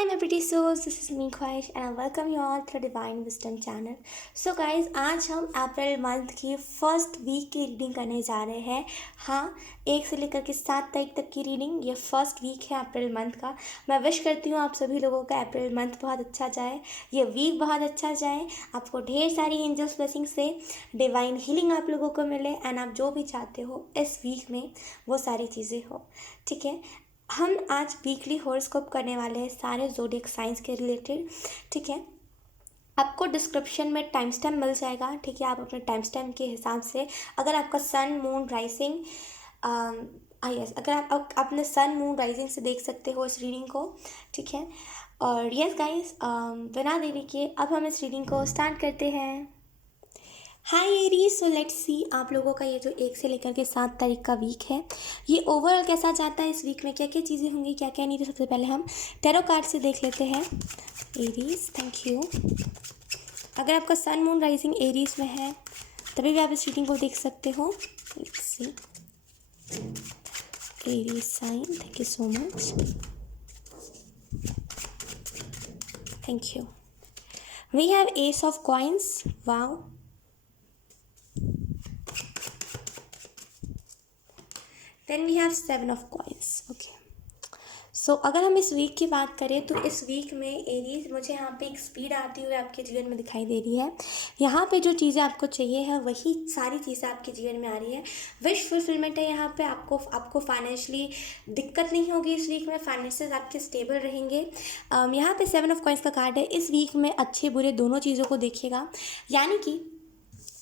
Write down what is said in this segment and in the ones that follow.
Hi my pretty souls, this is me Khwahish and I welcome you all to the Divine Wisdom channel. So guys, आज हम April month की first week की reading करने जा रहे हैं. हाँ, 1 से लेकर के 7 तारीख तक की रीडिंग. ये फर्स्ट वीक है अप्रैल मंथ का. मैं विश करती हूँ आप सभी लोगों का अप्रैल मंथ बहुत अच्छा जाए, ये वीक बहुत अच्छा जाए, आपको ढेर सारी एंजल्स ब्लेसिंग से डिवाइन हीलिंग आप लोगों को मिले एंड आप जो भी चाहते हो इस वीक में वो सारी चीज़ें हो. ठीक है, हम आज वीकली हॉरोस्कोप करने वाले हैं सारे ज़ोडिएक साइंस के रिलेटेड. ठीक है, आपको डिस्क्रिप्शन में टाइम स्टैम्प मिल जाएगा. ठीक है, आप अपने टाइम स्टैम्प के हिसाब से अगर आपका सन मून राइजिंग यस अगर आप अपने सन मून राइजिंग से देख सकते हो इस रीडिंग को. ठीक है, और यस गाइस, बिना देरी के अब हम इस रीडिंग को स्टार्ट करते हैं. हाय एरीज, सो लेट्स सी आप लोगों का ये जो 1 से लेकर के 7 तारीख का वीक है ये ओवरऑल कैसा जाता है. इस वीक में क्या क्या चीज़ें होंगी, क्या क्या नहीं. तो सबसे पहले हम टैरो कार्ड से देख लेते हैं. Aries, thank you. अगर आपका सन मून राइजिंग एरीज में है तभी भी आप इस रीडिंग को देख सकते हो. Let's see Aries sign, thank you so much. Thank you. We have ace of coins. Wow. Then we have 7 of coins. Okay, so अगर हम इस वीक की बात करें तो इस वीक में एरीज मुझे यहाँ पे एक स्पीड आती हुई आपके जीवन में दिखाई दे रही है. यहाँ पे जो चीज़ें आपको चाहिए है वही सारी चीज़ें आपके जीवन में आ रही है. विश फुलफिलमेंट है यहाँ पे. आपको फाइनेंशियली दिक्कत नहीं होगी इस वीक में. फाइनेंसेस आपके स्टेबल रहेंगे. यहाँ पे 7 ऑफ कॉइंस का कार्ड है. इस वीक में अच्छे बुरे दोनों चीज़ों को देखिएगा. यानी कि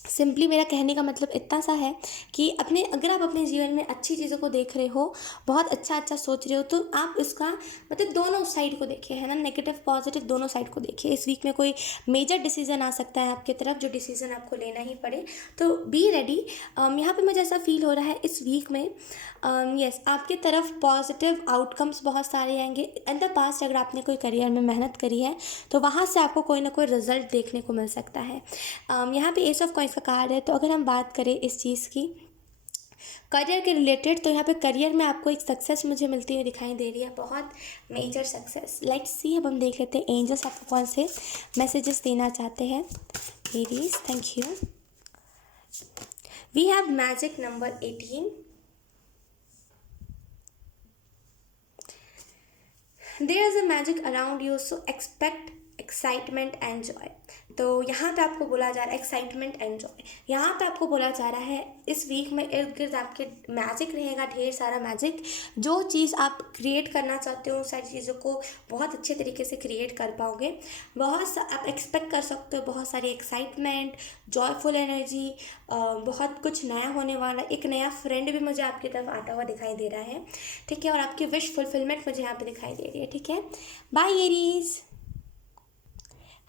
सिंपली मेरा कहने का मतलब इतना सा है कि अगर आप अपने जीवन में अच्छी चीज़ों को देख रहे हो, बहुत अच्छा सोच रहे हो, तो आप इसका मतलब दोनों साइड को देखिए, है ना. नेगेटिव पॉजिटिव दोनों साइड को देखिए. इस वीक में कोई मेजर डिसीजन आ सकता है आपकी तरफ, जो डिसीजन आपको लेना ही पड़े, तो बी रेडी. यहाँ पे मुझे ऐसा फील हो रहा है इस वीक में यस आपकी तरफ पॉजिटिव आउटकम्स बहुत सारे आएंगे. इन द पास्ट अगर आपने कोई करियर में मेहनत करी है तो वहाँ से आपको कोई ना कोई रिजल्ट देखने को मिल सकता है. यहाँ पे एस ऑफ कॉइंस का कार्ड है. तो अगर हम बात करें इस चीज़ की करियर के रिलेटेड, तो यहाँ पे करियर में आपको एक सक्सेस मुझे मिलती हुई दिखाई दे रही है, बहुत मेजर सक्सेस. लेट्स सी, अब हम देख लेते हैं एंजल्स आपको कौन से मैसेजेस देना चाहते हैं. Aries, thank you. We have magic number 18. There is a magic around you, so expect excitement and joy. तो यहाँ पे आपको बोला जा रहा है एक्साइटमेंट एंड जॉय. यहाँ पे आपको बोला जा रहा है इस वीक में इर्द गिर्द आपके मैजिक रहेगा, ढेर सारा मैजिक. जो चीज़ आप क्रिएट करना चाहते हो उन सारी चीज़ों को बहुत अच्छे तरीके से क्रिएट कर पाओगे. आप एक्सपेक्ट कर सकते हो बहुत सारी एक्साइटमेंट, जॉयफुल एनर्जी, बहुत कुछ नया होने वाला. एक नया फ्रेंड भी मुझे आपकी तरफ आता हुआ दिखाई दे रहा है. ठीक है, और आपकी विश फुलफिलमेंट मुझे यहाँ पे दिखाई दे रही है. ठीक है, bye Aries.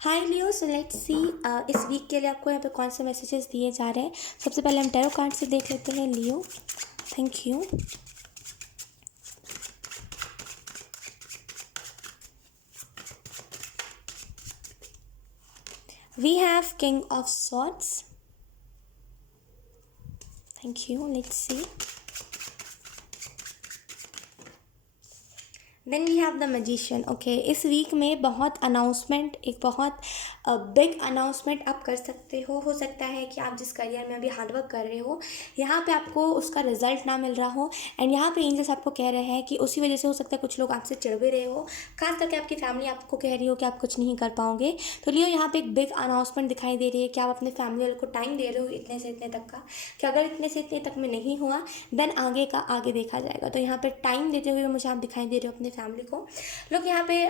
Hi Leo, so let's see इस वीक के लिए आपको यहाँ पे कौन से मैसेजेस दिए जा रहे हैं. सबसे पहले हम टैरो कार्ड से देख लेते हैं. Leo, thank you. We have king of swords. Thank you. Let's see. Then we have the magician. Okay, इस वीक में बहुत अनाउंसमेंट, एक बहुत बिग अनाउंसमेंट आप कर सकते हो सकता है कि आप जिस करियर में अभी हार्डवर्क कर रहे हो यहाँ पे आपको उसका रिजल्ट ना मिल रहा हो. एंड यहाँ पे एंजल्स आपको कह रहे हैं कि उसी वजह से हो सकता है कुछ लोग आपसे चिढ़ भी रहे हो. खास करके आपकी फैमिली आपको कह रही हो कि आप कुछ नहीं कर पाओगे. तो लियो, यहाँ पे एक बिग अनाउंसमेंट दिखाई दे रही है कि आप अपने फैमिली वालों को टाइम दे रहे हो इतने से इतने तक का, कि अगर इतने से इतने तक में नहीं हुआ देन आगे का आगे देखा जाएगा. तो यहाँ पे टाइम देते हुए मुझे आप दिखाई दे रहे हो अपने फैमिली को. लोग यहाँ पे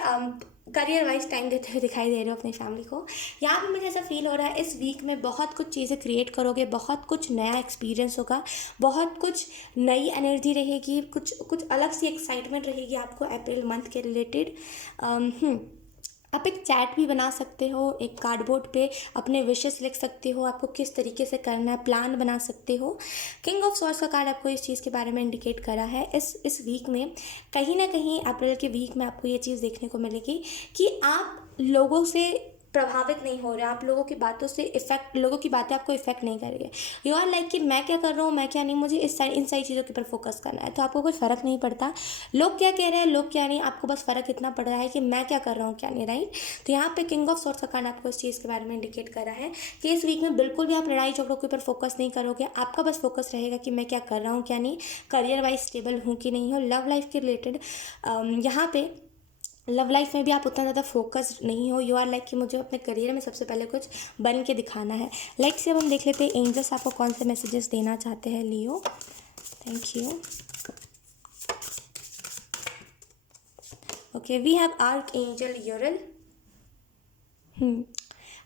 करियर वाइज टाइम देते हुए दिखाई दे रहे हो अपनी फैमिली को. यहाँ पे मुझे ऐसा फील हो रहा है इस वीक में बहुत कुछ चीज़ें क्रिएट करोगे, बहुत कुछ नया एक्सपीरियंस होगा, बहुत कुछ नई एनर्जी रहेगी, कुछ अलग सी एक्साइटमेंट रहेगी आपको अप्रैल मंथ के रिलेटेड. आप एक चैट भी बना सकते हो, एक कार्डबोर्ड पे अपने विशेस लिख सकते हो, आपको किस तरीके से करना है प्लान बना सकते हो. किंग ऑफ सॉर्ड्स का कार्ड आपको इस चीज़ के बारे में इंडिकेट कर रहा है. इस वीक में कहीं ना कहीं अप्रैल के वीक में आपको ये चीज़ देखने को मिलेगी कि आप लोगों से प्रभावित नहीं हो रहे, आप लोगों की बातों से इफेक्ट, लोगों की बातें आपको इफेक्ट नहीं कर रही है। यू आर लाइक कि मैं क्या कर रहा हूँ, मैं क्या नहीं, मुझे इन सारी चीज़ों के ऊपर फोकस करना है, तो आपको कोई फ़र्क नहीं पड़ता लोग क्या कह रहे हैं, लोग क्या नहीं, आपको बस फ़र्क इतना पड़ रहा है कि मैं क्या कर रहा हूँ क्या नहीं, राइट। तो यहाँ पे किंग ऑफ सॉर्ड्स का कार्ड आपको इस चीज़ के बारे में इंडिकेट कर रहा है कि इस वीक में बिल्कुल भी आप लड़ाई झगड़ों के ऊपर फोकस नहीं करोगे, आपका बस फोकस रहेगा कि मैं क्या कर रहा हूँ क्या नहीं, करियर वाइज स्टेबल हूँ कि नहीं हूँ, लव लाइफ के रिलेटेड यहाँ पे लव लाइफ में भी आप उतना ज़्यादा फोकस नहीं हो। यू आर लाइक कि मुझे अपने करियर में सबसे पहले कुछ बन के दिखाना है। लाइक से अब हम देख लेते हैं एंजल्स आपको कौन से मैसेजेस देना चाहते हैं Leo. Thank you. Okay, we have archangel Uriel.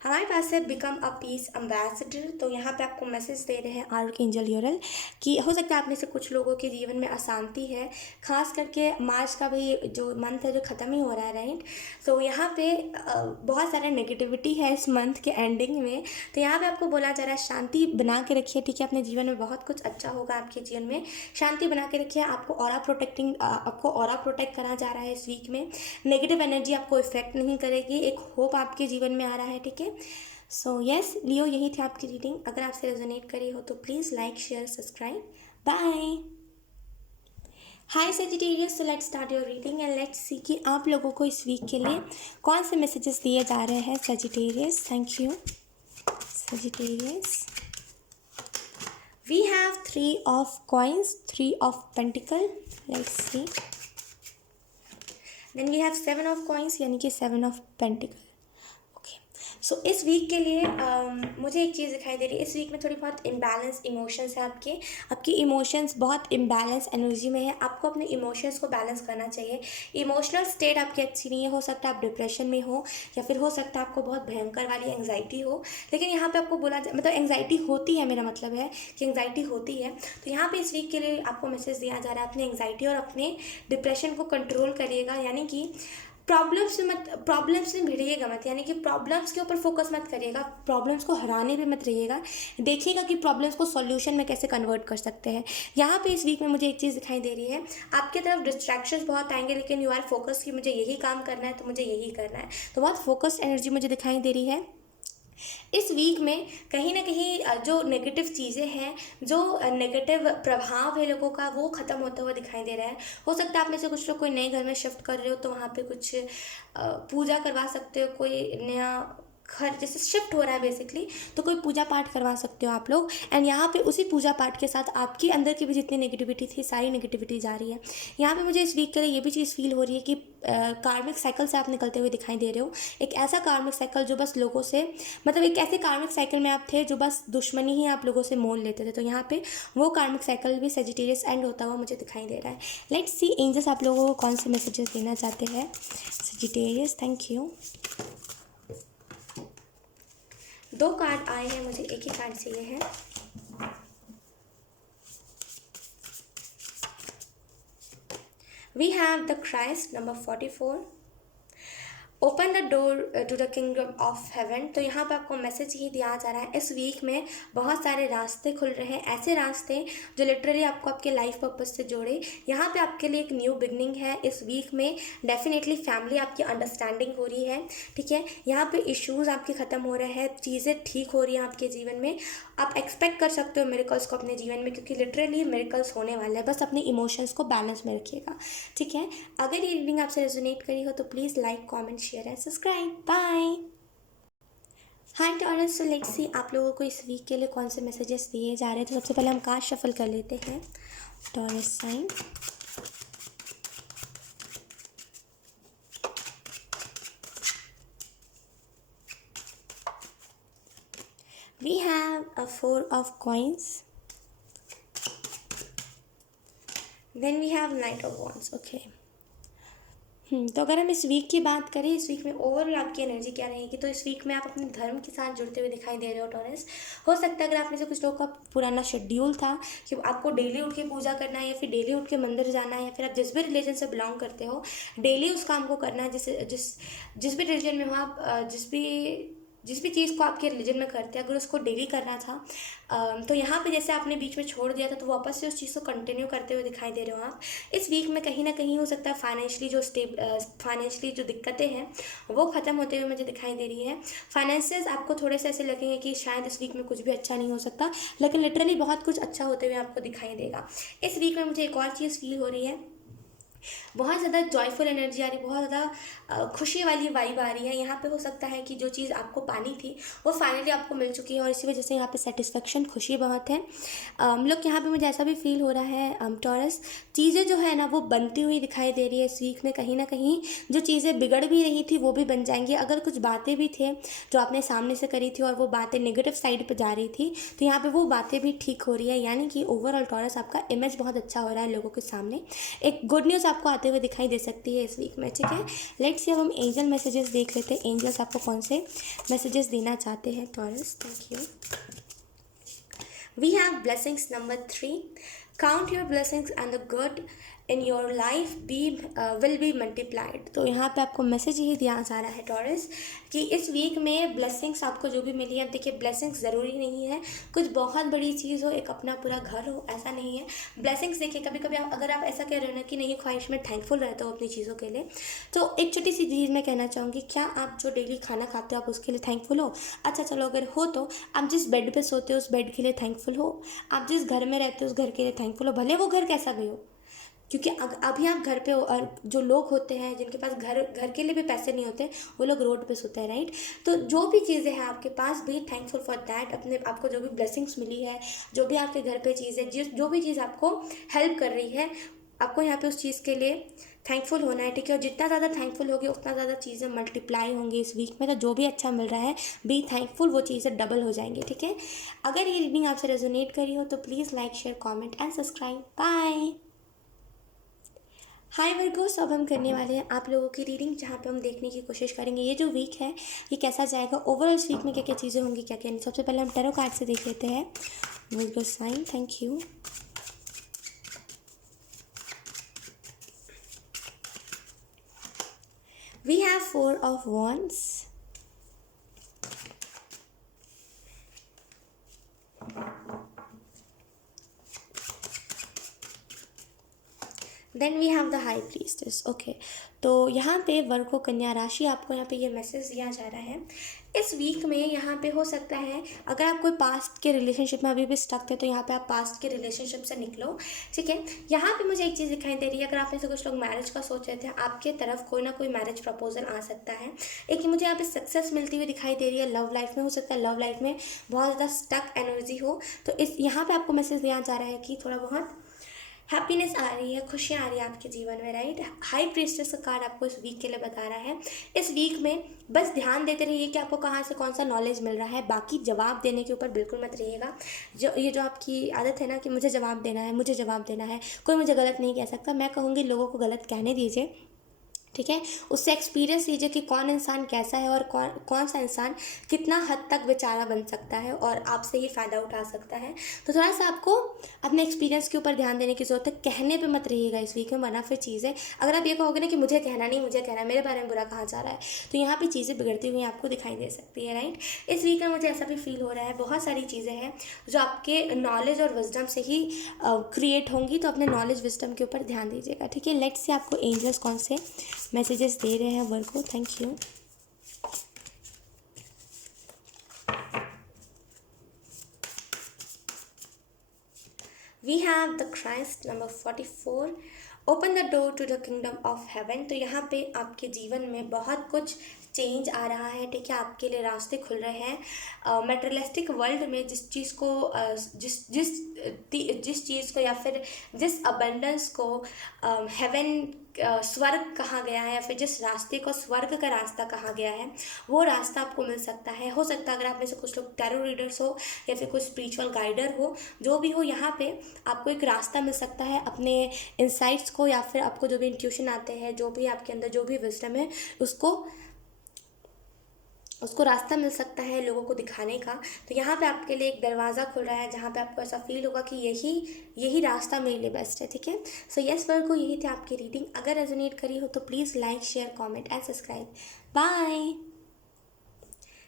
हमारे पास है बिकम अ पीस एम्बेसडर। तो यहाँ पे आपको मैसेज दे रहे हैं आर्क एंजल यूरल कि हो सकता है आप में से कुछ लोगों के जीवन में अशांति है, खास करके मार्च का भी जो मंथ है जो ख़त्म ही हो रहा है, राइट। तो यहाँ पे बहुत सारा नेगेटिविटी है इस मंथ के एंडिंग में। तो यहाँ पे आपको बोला जा रहा है शांति बना के रखिए, ठीक है। अपने जीवन में बहुत कुछ अच्छा होगा, आपके जीवन में शांति बना के रखिए। आपको ऑरा प्रोटेक्ट करा जा रहा है इस वीक में। नेगेटिव एनर्जी आपको इफेक्ट नहीं करेगी, एक होप आपके जीवन में आ रहा है, ठीक है। सो यस लियो, यही थी आपकी रीडिंग। अगर आपसे रेजोनेट करी हो तो please like share subscribe. Bye. Hi Sagittarius, so let's start your reading and let's see कि आप लोगों को इस वीक के लिए कौन से मैसेजेस दिए जा रहे हैं Sagittarius. Thank you Sagittarius. We have 3 of coins, 3 of pentacle. Let's see. Then we have 7 of coins, यानी कि 7 ऑफ पेंटिकल। सो इस वीक के लिए मुझे एक चीज़ दिखाई दे रही है। इस वीक में थोड़ी बहुत इम्बैलेंस इमोशंस है आपके इमोशंस बहुत इम्बैलेंस एनर्जी में है। आपको अपने इमोशंस को बैलेंस करना चाहिए। इमोशनल स्टेट आपकी अच्छी नहीं है, हो सकता है आप डिप्रेशन में हो, या फिर हो सकता है आपको बहुत भयंकर वाली एंग्जाइटी हो। लेकिन यहाँ पे आपको बोला मतलब एंग्जाइटी होती है, मेरा मतलब है कि एंग्जाइटी होती है। तो यहाँ पे इस वीक के लिए आपको मैसेज दिया जा रहा है अपनी एंग्जाइटी और अपने डिप्रेशन को कंट्रोल करिएगा, यानी कि प्रॉब्लम्स में भिड़िएगा मत, यानी कि प्रॉब्लम्स के ऊपर फोकस मत करिएगा, प्रॉब्लम्स को हराने पे मत रहिएगा। देखिएगा कि प्रॉब्लम्स को सॉल्यूशन में कैसे कन्वर्ट कर सकते हैं। यहाँ पे इस वीक में मुझे एक चीज़ दिखाई दे रही है, आपके तरफ डिस्ट्रैक्शंस बहुत आएंगे, लेकिन यू आर फोकस कि मुझे यही काम करना है तो मुझे यही करना है। तो बहुत फोकस्ड एनर्जी मुझे दिखाई दे रही है। इस वीक में कहीं ना कहीं जो नेगेटिव चीज़ें हैं, जो नेगेटिव प्रभाव है लोगों का, वो ख़त्म होता हुआ दिखाई दे रहा है। हो सकता है आप में से कुछ लोग कोई नए घर में शिफ्ट कर रहे हो तो वहाँ पे कुछ पूजा करवा सकते हो, कोई नया घर जैसे शिफ्ट हो रहा है बेसिकली, तो कोई पूजा पाठ करवा सकते हो आप लोग। एंड यहाँ पे उसी पूजा पाठ के साथ आपके अंदर की भी जितनी नेगेटिविटी थी, सारी नेगेटिविटी जा रही है। यहाँ पे मुझे इस वीक के लिए ये भी चीज़ फील हो रही है कि कार्मिक साइकिल से आप निकलते हुए दिखाई दे रहे हो। एक ऐसा कार्मिक साइकिल जो बस लोगों से, मतलब एक ऐसे कार्मिक साइकिल में आप थे जो बस दुश्मनी ही आप लोगों से मोल लेते थे। तो यहाँ पे वो कार्मिक साइकिल भी सेजिटेरियस एंड होता हुआ मुझे दिखाई दे रहा है। लेट्स सी एंजल्स आप लोगों को कौन से मैसेजेस देना चाहते हैं सेजिटेरियस। Thank you. 2 कार्ड आए हैं, मुझे एक ही कार्ड चाहिए है। We have the Christ number 44। Open the door to the kingdom of heaven. तो यहाँ पर आपको मैसेज ही दिया जा रहा है, इस वीक में बहुत सारे रास्ते खुल रहे हैं, ऐसे रास्ते जो लिटरली आपको आपके लाइफ पर्पज से जोड़े। यहाँ पे आपके लिए एक न्यू बिगनिंग है। इस वीक में डेफिनेटली फैमिली आपकी अंडरस्टैंडिंग हो रही है, ठीक है। यहाँ पे इश्यूज़ आपके ख़त्म हो रहे हैं, चीज़ें ठीक हो रही हैं आपके जीवन में। आप एक्सपेक्ट कर सकते हो मिरेकल्स को अपने जीवन में, क्योंकि लिटरली मिरेकल्स होने वाला है। बस अपने इमोशंस को बैलेंस में रखिएगा, ठीक है। अगर ये रीडिंग आपसे रेजोनेट करी हो तो please like comment share and subscribe. Bye. Hi Taurus, so let's see आप लोगों को इस वीक के लिए कौन से मैसेजेस दिए जा रहे हैं। तो सबसे पहले हम कार्ड शफल कर लेते हैं Taurus sign. We have a 4 of coins. Then we have Knight of Wands. Okay. तो अगर हम इस वीक की बात करें, इस वीक में ओवरऑल आपकी एनर्जी क्या रहेगी, तो इस वीक में आप अपने धर्म के साथ जुड़ते हुए दिखाई दे रहे हो टॉरस। हो सकता है अगर आप में से कुछ लोगों का पुराना शेड्यूल था कि आपको डेली उठ के पूजा करना है, या फिर डेली उठ के मंदिर जाना है, या फिर आप जिस भी रिलीजन से बिलोंग करते हो डेली उस काम को करना है, जिस भी रिलीजन में हो आप, जिस भी जिस भी चीज़ को आपके रिलीजन में करते हैं, अगर उसको डेली करना था, तो यहाँ पे जैसे आपने बीच में छोड़ दिया था तो वापस से उस चीज़ को कंटिन्यू करते हुए दिखाई दे रहे हो आप। इस वीक में कहीं ना कहीं हो सकता है फाइनेंशियली जो दिक्कतें हैं वो ख़त्म होते हुए मुझे दिखाई दे रही है। फाइनेंसेस आपको थोड़े से ऐसे लगेंगे कि शायद इस वीक में कुछ भी अच्छा नहीं हो सकता, लेकिन लिटरली बहुत कुछ अच्छा होते हुए आपको दिखाई देगा। इस वीक में मुझे एक और चीज़ फील हो रही है, बहुत ज़्यादा जॉयफुल एनर्जी आ रही है, बहुत ज़्यादा खुशी वाली वाइब आ रही है। यहाँ पे हो सकता है कि जो चीज़ आपको पानी थी वो फाइनली आपको मिल चुकी है और इसी वजह से यहाँ पे सेटिस्फेक्शन, खुशी बहुत है। लोग यहाँ पे मुझे ऐसा भी फील हो रहा है टॉरस, चीज़ें जो है ना वो बनती हुई दिखाई दे रही है इस वीक में। कहीं ना कहीं जो चीज़ें बिगड़ भी रही थी वो भी बन जाएंगी। अगर कुछ बातें भी थे जो आपने सामने से करी थी और वो बातें नेगेटिव साइड पर जा रही थी, तो यहाँ पे वो बातें भी ठीक हो रही है। यानी कि ओवरऑल टॉरस आपका इमेज बहुत अच्छा हो रहा है लोगों के सामने। एक गुड न्यूज़ आपको आते हुए दिखाई दे सकती है इस वीक में, ठीक है। लेट्स सी अब हम एंजल मैसेजेस देख लेते हैं, एंजल्स आपको कौन से मैसेजेस देना चाहते हैं taurus. Thank you. We have blessings number 3. Count your blessings and the good in your life will be multiplied. तो यहाँ पे आपको मैसेज यही दिया जा रहा है टॉरस कि इस वीक में ब्लेसिंग्स आपको जो भी मिली है, अब देखिए ब्लेसिंग्स ज़रूरी नहीं है कुछ बहुत बड़ी चीज़ हो, एक अपना पूरा घर हो, ऐसा नहीं है। ब्लेसिंग्स देखिए कभी कभी अगर आप ऐसा कह रहे हो ना कि नहीं ख्वाहिश में थैंकफुल रहते हो अपनी चीज़ों के लिए, तो एक छोटी सी चीज़ मैं कहना चाहूँगी, क्या आप जो डेली खाना खाते हो आप उसके लिए थैंकफुल हो? अच्छा चलो अगर हो तो आप जिस बेड पे सोते हो उस बेड के लिए थैंकफुल हो, आप जिस घर में रहते हो उस घर के लिए थैंकफुल हो, भले वो घर कैसा भी हो। क्योंकि अभी आप घर पे हो और जो लोग होते हैं जिनके पास घर के लिए भी पैसे नहीं होते वो लोग रोड पे सोते हैं, राइट। तो जो भी चीज़ें हैं आपके पास भी थैंकफुल फॉर दैट। अपने आपको जो भी ब्लेसिंग्स मिली है, जो भी आपके घर पे चीज़ है, जो भी चीज़ आपको हेल्प कर रही है, आपको यहाँ पे उस चीज़ के लिए थैंकफुल होना है, ठीक है। और जितना ज़्यादा थैंकफुल होगी उतना ज़्यादा चीज़ें मल्टीप्लाई होंगी इस वीक में। तो जो भी अच्छा मिल रहा है बी थैंकफुल, वो चीज़ें डबल हो जाएंगी, ठीक है। अगर ये रीडिंग आपसे रेजोनेट करी हो तो please like, share, comment and subscribe. Bye. Hi Virgos, अब हम करने वाले हैं आप लोगों की रीडिंग, जहाँ पे हम देखने की कोशिश करेंगे ये जो वीक है ये कैसा जाएगा, ओवरऑल इस वीक में क्या क्या चीज़ें होंगी, क्या क्या नहीं। सबसे पहले हम टैरो कार्ड से देख लेते हैं। Virgo sign, thank you. We have 4 of Wands, then we have the high priestess. Okay, तो यहाँ पे वर्गो कन्या राशि आपको यहाँ पे ये मैसेज दिया जा रहा है इस वीक में। यहाँ पे हो सकता है अगर आप कोई पास्ट के रिलेशनशिप में अभी भी स्टक थे तो यहाँ पे आप पास्ट के रिलेशनशिप से निकलो, ठीक है। यहाँ पे मुझे एक चीज़ दिखाई दे रही है, अगर आप में से कुछ लोग मैरिज का सोच रहे थे, आपके तरफ कोई ना कोई मैरिज प्रपोजल आ सकता है। एक मुझे यहाँ पे सक्सेस मिलती हुई दिखाई दे रही है लव लाइफ में। हो सकता है लव लाइफ में बहुत ज़्यादा स्टक एनर्जी हो, तो इस यहाँ पर आपको मैसेज दिया जा रहा है कि थोड़ा बहुत हैप्पीनेस आ रही है, खुशियाँ आ रही है आपके जीवन में, राइट। हाई प्रीस्टेस का कार्ड आपको इस वीक के लिए बता रहा है इस वीक में बस ध्यान देते रहिए कि आपको कहाँ से कौन सा नॉलेज मिल रहा है, बाकी जवाब देने के ऊपर बिल्कुल मत रहिएगा। जो आपकी आदत है ना कि मुझे जवाब देना है, मुझे जवाब देना है, कोई मुझे गलत नहीं कह सकता, मैं कहूँगी लोगों को गलत कहने दीजिए, ठीक है। उससे एक्सपीरियंस लीजिए कि कौन इंसान कैसा है और कौन सा इंसान कितना हद तक बेचारा बन सकता है और आपसे ही फ़ायदा उठा सकता है। तो थोड़ा सा आपको अपने एक्सपीरियंस के ऊपर ध्यान देने की ज़रूरत है। कहने पे मत रहिएगा इस वीक में, वरना फिर चीज़ें, अगर आप ये कहोगे ना कि मुझे कहना नहीं, मुझे कहना, मेरे बारे में बुरा कहा जा रहा है, तो यहाँ पर चीज़ें बिगड़ती हुई आपको दिखाई दे सकती है, राइट। इस वीक में मुझे ऐसा भी फील हो रहा है बहुत सारी चीज़ें हैं जो आपके नॉलेज और विजडम से ही क्रिएट होंगी, तो अपने नॉलेज विजडम के ऊपर ध्यान दीजिएगा, ठीक है। लेट्स से आपको एंजल्स कौन से मैसेजेस दे रहे हैं वर्ग को। Thank you. We have the Christ number 44, open the door to the kingdom of heaven. तो यहाँ पे आपके जीवन में बहुत कुछ चेंज आ रहा है, ठीक है। आपके लिए रास्ते खुल रहे हैं मेटेरियलिस्टिक वर्ल्ड में। जिस चीज़ को जिस चीज़ को या फिर जिस अबंडेंस को हेवन स्वर्ग कहा गया है, या फिर जिस रास्ते को स्वर्ग का रास्ता कहा गया है, वो रास्ता आपको मिल सकता है। हो सकता है अगर आप में से कुछ लोग टैरो रीडर्स हो या फिर कुछ स्पिरिचुअल गाइडर हो, जो भी हो, यहाँ पे आपको एक रास्ता मिल सकता है अपने इंसाइट्स को, या फिर आपको जो भी इंट्यूशन आते हैं, जो भी आपके अंदर जो भी विजडम है, उसको रास्ता मिल सकता है लोगों को दिखाने का। तो यहाँ पे आपके लिए एक दरवाज़ा खुल रहा है जहाँ पे आपको ऐसा फील होगा कि यही रास्ता मेरे लिए बेस्ट है, ठीक है। सो यस वर्ग को यही थी आपकी रीडिंग। अगर रेजोनेट करी हो तो please like, share, comment and subscribe. Bye.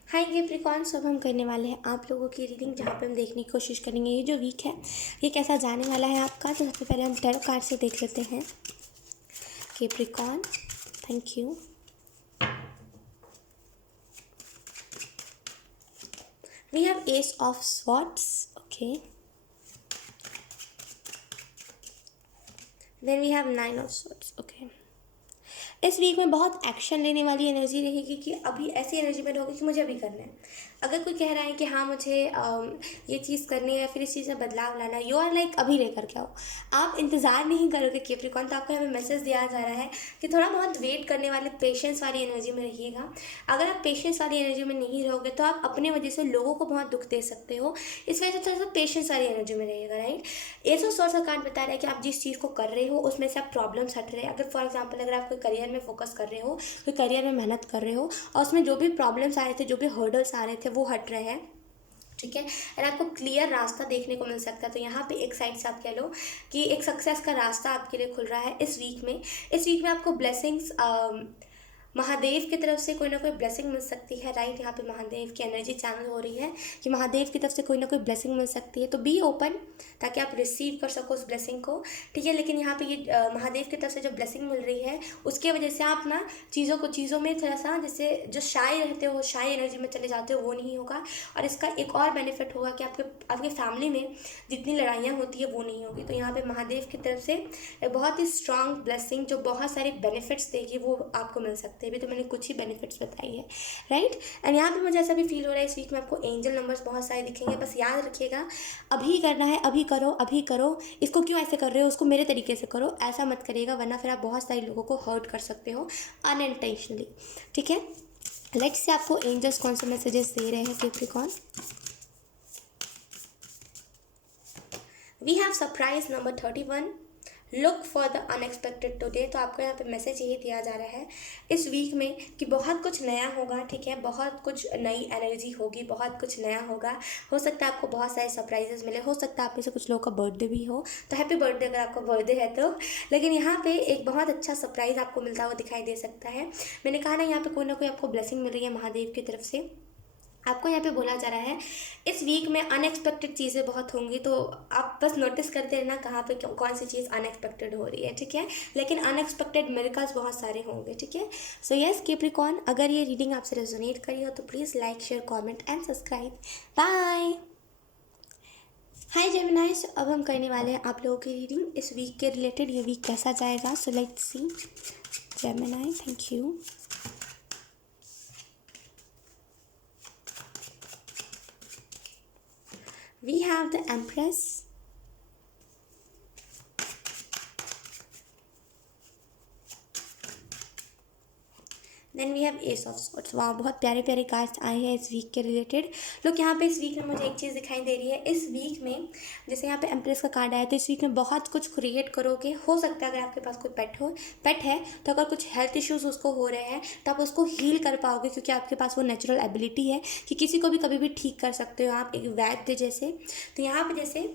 Hi Capricorn, सब हम करने वाले हैं आप लोगों की रीडिंग, जहाँ पे हम देखने की कोशिश करेंगे ये जो वीक है ये कैसा जाने वाला है आपका। तो सबसे पहले हम टैरो कार्ड से देख लेते हैं Capricorn. Thank you. We have ace of swords, okay. Then we have nine of swords, okay. इस वीक में बहुत एक्शन लेने वाली एनर्जी रहेगी कि अभी ऐसी एनर्जी में रहोगे कि मुझे अभी करना है। अगर कोई कह रहा है कि हाँ मुझे ये चीज़ करनी है या फिर इस चीज़ में बदलाव लाना है, यू आर लाइक अभी लेकर के आओ। आप इंतज़ार नहीं करोगे कैप्रिकॉर्न, तो आपको यहाँ पे मैसेज दिया जा रहा है कि थोड़ा बहुत वेट करने वाले पेशेंस वाली एनर्जी में रहिएगा। अगर आप पेशेंस वाली एनर्जी में नहीं रहोगे तो आप अपने वजह से लोगों को बहुत दुख दे सकते हो। इस वजह से थोड़ा सा पेशेंस वाली एनर्जी में रहिएगा, राइट। एस ऑफ स्वॉर्ड्स का कार्ड बता रहा है कि आप जिस चीज़ को कर रहे हो उसमें से आप प्रॉब्लम्स हट रहे हैं। अगर फॉर एग्जाम्पल अगर आप कोई करियर में फोकस कर रहे हो, कोई करियर में मेहनत कर रहे हो और उसमें जो भी प्रॉब्लम्स आ रहे थे, जो भी हर्डल्स आ रहे थे वो हट रहे हैं, ठीक है। और आपको क्लियर रास्ता देखने को मिल सकता है। तो यहाँ पे एक साइड से आप कह लो कि एक सक्सेस का रास्ता आपके लिए खुल रहा है इस वीक में। इस वीक में आपको ब्लेसिंग्स महादेव की तरफ से कोई ना कोई ब्लेसिंग मिल सकती है, राइट। यहाँ पे महादेव की एनर्जी चैनल हो रही है कि महादेव की तरफ से कोई ना कोई ब्लेसिंग मिल सकती है। तो बी ओपन ताकि आप रिसीव कर सको उस ब्लेसिंग को, ठीक है। लेकिन यहाँ पे ये महादेव की तरफ से जो ब्लेसिंग मिल रही है उसके वजह से आप ना चीज़ों में थोड़ा सा जैसे जो शाय रहते हो, शाय एनर्जी में चले जाते हो, वो नहीं होगा। और इसका एक और बेनिफिट होगा कि आपके फैमिली में जितनी लड़ाइयाँ होती है वो नहीं होगी। तो यहाँ पे महादेव की तरफ से एक बहुत ही स्ट्रांग ब्लेसिंग जो बहुत सारे बेनिफिट्स देगी वो आपको मिल सकते हैं। भी तो मैंने कुछ ही बेनिफिट्स बताई है, राइट। एंड यहाँ पे मुझे ऐसा भी फील हो रहा है इस वीक में आपको एंजल नंबर्स बहुत सारे दिखेंगे। बस याद रखिएगा अभी करना है, अभी करो, अभी करो। इसको क्यों ऐसे कर रहे हो, उसको मेरे तरीके से करो, ऐसा मत करिएगा वरना फिर आप बहुत सारे लोगों को हर्ट कर सकते हो अनइंटेंशनली, ठीक है। लेट्स से आपको एंजल्स कौन से मैसेजेस दे रहे हैं Capricorn. We have surprise number 31, look for the unexpected today. तो आपको यहाँ पे मैसेज यही दिया जा रहा है इस वीक में कि बहुत कुछ नया होगा, ठीक है। बहुत कुछ नई एनर्जी होगी, बहुत कुछ नया होगा। हो सकता है आपको बहुत सारे सरप्राइजेस मिले, हो सकता है आप में से कुछ लोगों का बर्थडे भी हो, तो हैप्पी बर्थडे अगर आपका बर्थडे है तो। लेकिन यहाँ पे एक बहुत अच्छा सरप्राइज आपको मिलता हुआ दिखाई दे सकता है। मैंने कहा ना यहाँ पे कोई ना कोई आपको ब्लेसिंग मिल रही है महादेव की तरफ से। आपको यहाँ पे बोला जा रहा है इस वीक में अनएक्सपेक्टेड चीज़ें बहुत होंगी, तो आप बस नोटिस करते रहना कहाँ पे कौन सी चीज़ अनएक्सपेक्टेड हो रही है, ठीक है। लेकिन अनएक्सपेक्टेड मिरेकल्स बहुत सारे होंगे, ठीक है। सो यस कैप्रिकॉर्न, अगर ये रीडिंग आपसे रेजोनेट करी हो तो please like, share, comment and subscribe. Bye. Hi Geminis, अब हम करने वाले हैं आप लोगों की रीडिंग इस वीक के रिलेटेड। ये वीक कैसा जाएगा, so let's see. Gemini, thank you. We have the Empress, then we have ace of swords. वहाँ बहुत प्यारे प्यारे कार्ड्स आए हैं इस वीक के रिलेटेड। लोग यहाँ पे इस वीक में मुझे एक चीज़ दिखाई दे रही है इस वीक में, जैसे यहाँ पे एम्प्रेस का कार्ड आया तो इस वीक में बहुत कुछ क्रिएट करोगे। हो सकता है अगर आपके पास कोई पेट है तो अगर कुछ हेल्थ इश्यूज़ उसको हो रहे हैं तो आप उसको हील कर पाओगे, क्योंकि आपके पास वो नेचुरल एबिलिटी है कि किसी को भी कभी भी ठीक कर सकते हो आप, एक वैद्य जैसे। तो यहाँ पर जैसे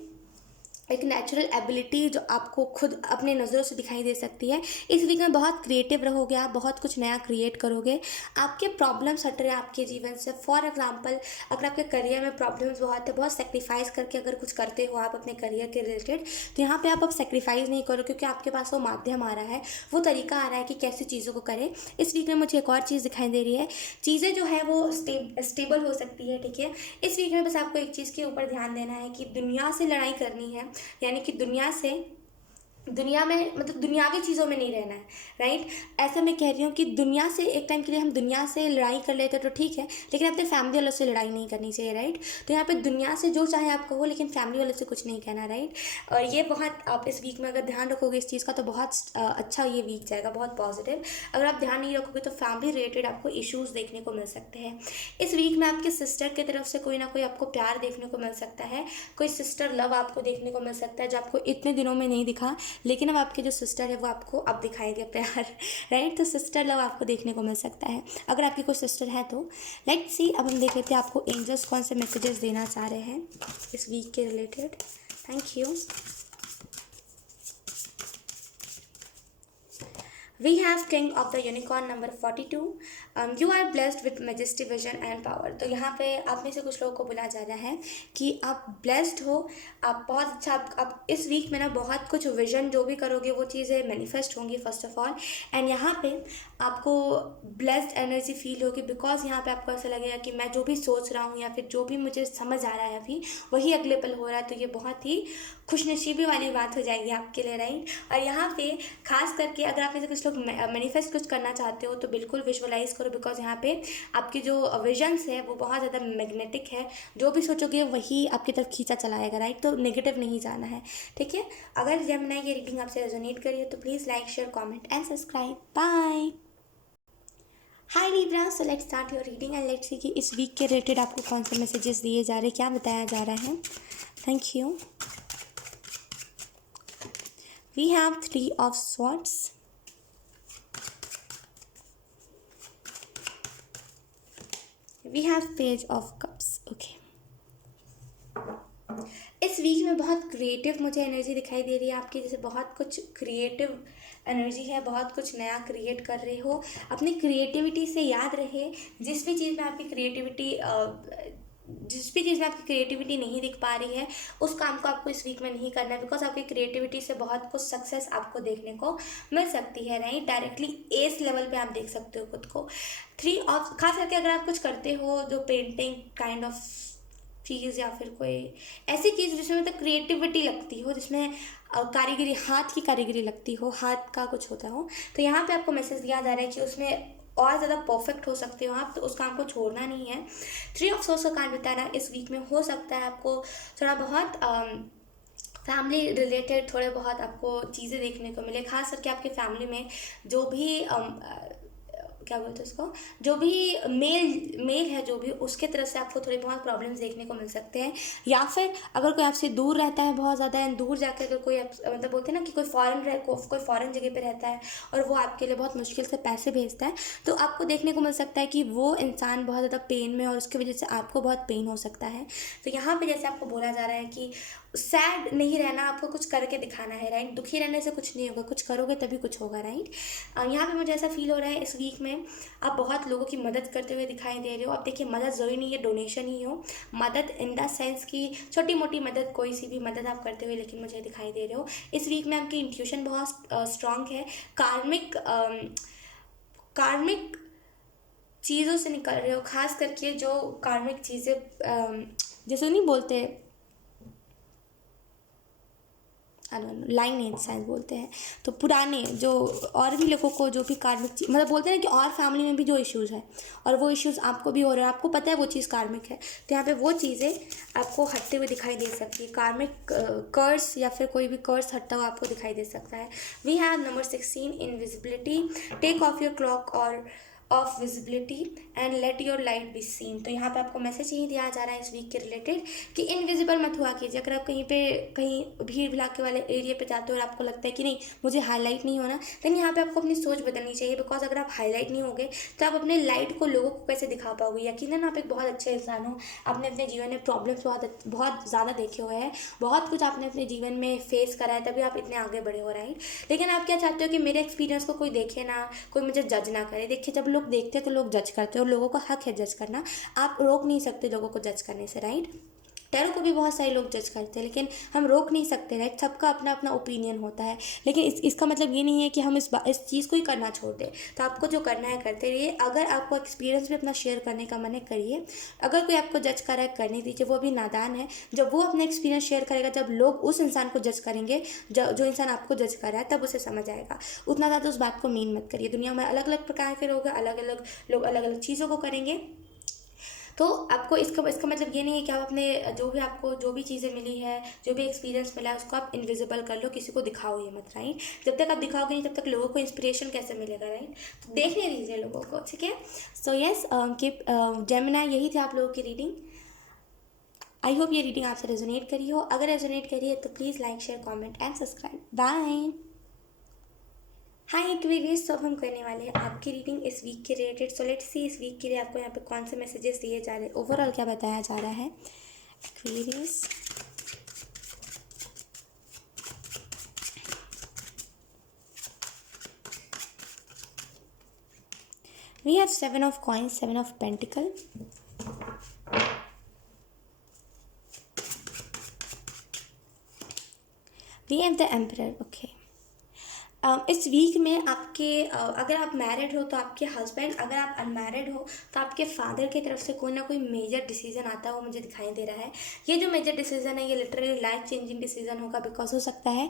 एक नेचुरल एबिलिटी जो आपको खुद अपने नज़रों से दिखाई दे सकती है। इस वीक में बहुत क्रिएटिव रहोगे आप, बहुत कुछ नया क्रिएट करोगे। आपके प्रॉब्लम्स हट रहे हैं आपके जीवन से। फॉर एग्जांपल अगर आपके करियर में प्रॉब्लम्स बहुत है, बहुत सेक्रीफाइस करके अगर कुछ करते हो आप अपने करियर के रिलेटेड, तो यहाँ पे आप अब सेक्रीफाइस नहीं करो, क्योंकि आपके पास वो माध्यम आ रहा है, वो तरीका आ रहा है कि कैसे चीज़ों को करें। इस वीक में मुझे एक और चीज़ दिखाई दे रही है, चीज़ें जो है वो स्टेबल हो सकती है, ठीक है। इस वीक में बस आपको एक चीज़ के ऊपर ध्यान देना है कि दुनिया से लड़ाई करनी है, यानी कि दुनिया में मतलब दुनियावी चीज़ों में नहीं रहना है, राइट। ऐसा मैं कह रही हूँ कि दुनिया से एक टाइम के लिए हम दुनिया से लड़ाई कर लेते तो ठीक है, लेकिन अपने फैमिली वालों से लड़ाई नहीं करनी चाहिए, राइट। तो यहाँ पे दुनिया से जो चाहे आप कहो, लेकिन फैमिली वालों से कुछ नहीं कहना, राइट। और ये बहुत आप इस वीक में अगर ध्यान रखोगे इस चीज़ का तो बहुत अच्छा ये वीक जाएगा, बहुत पॉजिटिव। अगर आप ध्यान नहीं रखोगे तो फैमिली रिलेटेड आपको इशूज़ देखने को मिल सकते हैं। इस वीक में आपके सिस्टर की तरफ से कोई ना कोई आपको प्यार देखने को मिल सकता है, कोई सिस्टर लव आपको देखने को मिल सकता है जो आपको इतने दिनों में नहीं दिखा, लेकिन अब आपके जो सिस्टर है वो आपको अब दिखाएंगे प्यार, राइट। तो सिस्टर लव आपको देखने को मिल सकता है अगर आपकी कोई सिस्टर है तो। लेट्स सी, अब हम देख लेते हैं आपको एंजल्स कौन से मैसेजेस देना चाह रहे हैं इस वीक के related. Thank you. We have king of the unicorn number 42। You are blessed with majesty vision and power. तो यहाँ पे आप में से कुछ लोगों को बोला जा रहा है कि आप ब्लेस्ड हो, आप बहुत अच्छा, आप इस वीक में ना बहुत कुछ विजन जो भी करोगे वो चीज़ें मैनिफेस्ट होंगी फर्स्ट ऑफ ऑल। एंड यहाँ पे आपको ब्लेस्ड एनर्जी फील होगी, बिकॉज यहाँ पे आपको ऐसा लगेगा कि मैं जो भी सोच रहा हूँ या फिर जो भी मुझे समझ आ रहा है अभी वही अगले पल हो रहा है। तो ये बहुत ही खुशनसीबी वाली बात हो जाएगी आपके लिए, राइट। और यहाँ पे खास करके अगर आप में से कुछ लोग मैनिफेस्ट कुछ करना चाहते हो तो बिल्कुल विजुअलाइज करो, बिकॉज यहाँ पे आपकी जो विजन्स है वो बहुत ज़्यादा मैग्नेटिक है। जो भी सोचोगे वही आपकी तरफ खींचा चलाएगा, राइट। तो नेगेटिव नहीं जाना है, ठीक है। अगर जेमिनी ये रीडिंग आपसे रेजोनेट करी है तो please like, share, comment and subscribe. Bye. Hi Libra, so let's start your reading and let's see कि इस वीक के रिलेटेड आपको कौन से मैसेजेस दिए जा रहे हैं, क्या बताया जा रहा है। Thank you. We have 3 of swords. We have page of cups. Okay. इस वीक में बहुत क्रिएटिव मुझे एनर्जी दिखाई दे रही है आपकी, जैसे बहुत कुछ क्रिएटिव एनर्जी है, बहुत कुछ नया क्रिएट कर रहे हो। अपनी क्रिएटिविटी से याद रहे, जिस भी चीज़ में आपकी क्रिएटिविटी नहीं दिख पा रही है उस काम को आपको इस वीक में नहीं करना है, बिकॉज आपकी क्रिएटिविटी से बहुत कुछ सक्सेस आपको देखने को मिल सकती है, राइट। डायरेक्टली एस लेवल पे आप देख सकते हो खुद को। 3 ऑफ, खास करके अगर आप कुछ करते हो जो पेंटिंग काइंड ऑफ चीज़ या फिर कोई ऐसी चीज़ जिसमें मतलब क्रिएटिविटी लगती हो, जिसमें कारीगरी, हाथ की कारीगरी लगती हो, हाथ का कुछ होता हो, तो यहाँ पे आपको मैसेज दिया जा रहा है कि उसमें और ज़्यादा परफेक्ट हो सकते हो आप, तो उस काम को छोड़ना नहीं है। 3 ऑफ सोर्स का कार्ड बता रहा है इस वीक में हो सकता है आपको थोड़ा बहुत फैमिली रिलेटेड थोड़े बहुत आपको चीज़ें देखने को मिले, खास करके आपके फैमिली में जो भी क्या बोलते हैं उसको, जो भी मेल है, जो भी उसके तरफ से आपको थोड़ी बहुत प्रॉब्लम्स देखने को मिल सकते हैं। या फिर अगर कोई आपसे दूर रहता है बहुत ज़्यादा, एंड दूर जाकर अगर कोई मतलब बोलते हैं ना कि कोई फॉरेन जगह पे रहता है और वो आपके लिए बहुत मुश्किल से पैसे भेजता है, तो आपको देखने को मिल सकता है कि वो इंसान बहुत ज़्यादा पेन में और उसकी वजह से आपको बहुत पेन हो सकता है। तो यहाँ पे जैसे आपको बोला जा रहा है कि सैड नहीं रहना, आपको कुछ करके दिखाना है, राइट। दुखी रहने से कुछ नहीं होगा, कुछ करोगे तभी कुछ होगा, राइट। यहाँ पे मुझे ऐसा फील हो रहा है इस वीक में आप बहुत लोगों की मदद करते हुए दिखाई दे रहे हो। अब देखिए, मदद ज़रूरी नहीं है डोनेशन ही हो, मदद इन द सेंस की छोटी मोटी मदद, कोई सी भी मदद आप करते हुए लेकिन मुझे दिखाई दे रहे हो। इस वीक में आपकी इंट्यूशन बहुत स्ट्रांग है, कार्मिक चीज़ों से निकल रहे हो, खास करके जो कार्मिक चीज़ें जैसे नहीं बोलते लाइन एंड साइंस बोलते हैं, तो पुराने जो और भी लोगों को जो भी कार्मिक मतलब बोलते हैं ना कि और फैमिली में भी जो इश्यूज़ है और वो इश्यूज़ आपको भी हो रहे हैं, आपको पता है वो चीज़ कार्मिक है, तो यहाँ पे वो चीज़ें आपको हटते हुए दिखाई दे सकती है। कार्मिक कर्स या फिर कोई भी कर्स हटता हुआ आपको दिखाई दे सकता है। We have number 16 invisibility. Take off your cloak और of visibility and let your light be seen. तो यहाँ पे आपको मैसेज यही दिया जा रहा है इस वीक के रिलेटेड कि इनविजिबल मत हुआ कीजिए। अगर आप कहीं भीड़ इलाके वाले एरिया पे जाते हो और आपको लगता है कि नहीं मुझे हाईलाइट नहीं होना, देन यहाँ पे आपको अपनी सोच बदलनी चाहिए, बिकॉज अगर आप हाईलाइट नहीं होगे तो आप अपने लाइट को लोगों को कैसे दिखा पाओगे। यकीनन आप एक बहुत अच्छे इंसान हो, आपने अपने जीवन में प्रॉब्लम्स बहुत ज़्यादा देखे हुए हैं, बहुत कुछ आपने अपने जीवन में फेस करा है, तभी आप इतने आगे बढ़े हो, राइट। लेकिन आप क्या चाहते हो कि मेरे एक्सपीरियंस को कोई देखे ना, कोई मुझे जज ना करे। देखिए, जब लोग देखते हैं तो लोग जज करते हैं और लोगों का हक है जज करना, आप रोक नहीं सकते लोगों को जज करने से, राइट। टैरो को भी बहुत सारे लोग जज करते हैं, लेकिन हम रोक नहीं सकते, राइट। सबका अपना अपना ओपिनियन होता है, लेकिन इसका मतलब ये नहीं है कि हम इस चीज़ को ही करना छोड़ दें। तो आपको जो करना है करते रहिए। अगर आपको एक्सपीरियंस भी अपना शेयर करने का मन है करिए। अगर कोई आपको जज कर रहा है करने दीजिए, वो अभी नादान है। जब वो अपना एक्सपीरियंस शेयर करेगा, जब लोग उस इंसान को जज करेंगे, जो इंसान आपको जज कर रहा है, तब उसे समझ आएगा। उतना ज़्यादा उस बात को मीन मत करिए। दुनिया में अलग अलग प्रकार के लोग हैं, अलग अलग लोग अलग अलग चीज़ों को करेंगे। तो आपको इसका मतलब ये नहीं है कि आप अपने आपको जो भी चीज़ें मिली है, जो भी एक्सपीरियंस मिला है, उसको आप इनविजिबल कर लो, किसी को दिखाओ ये मत, राइट। जब तक आप दिखाओगे नहीं तब तक लोगों को इंस्पिरेशन कैसे मिलेगा, राइट। तो देखने दीजिए लोगों को, ठीक है। सो यस, कीप जेमिनी, यही थी आप लोगों की रीडिंग। आई होप ये रीडिंग आपसे रेजोनेट करी हो। अगर रेजोनेट करी है तो please like, share, comment and subscribe. Bye. हाँ, एक वीडियोस तो अब हम करने वाले हैं आपकी रीडिंग इस वीक के रिलेटेड। सो लेट्स सी इस वीक के लिए आपको यहाँ पे कौन से मैसेजेस दिए जा रहे हैं, ओवरऑल क्या बताया जा रहा है। Queries, We have 7 of coins, 7 of pentacle. We have the emperor. Okay. इस वीक में आपके अगर आप मैरिड हो तो आपके हस्बैंड, अगर आप अनमैरिड हो तो आपके फादर की तरफ से कोई ना कोई मेजर डिसीजन आता है, वो मुझे दिखाई दे रहा है। ये जो मेजर डिसीजन है ये लिटरली लाइफ चेंजिंग डिसीजन होगा, बिकॉज हो सकता है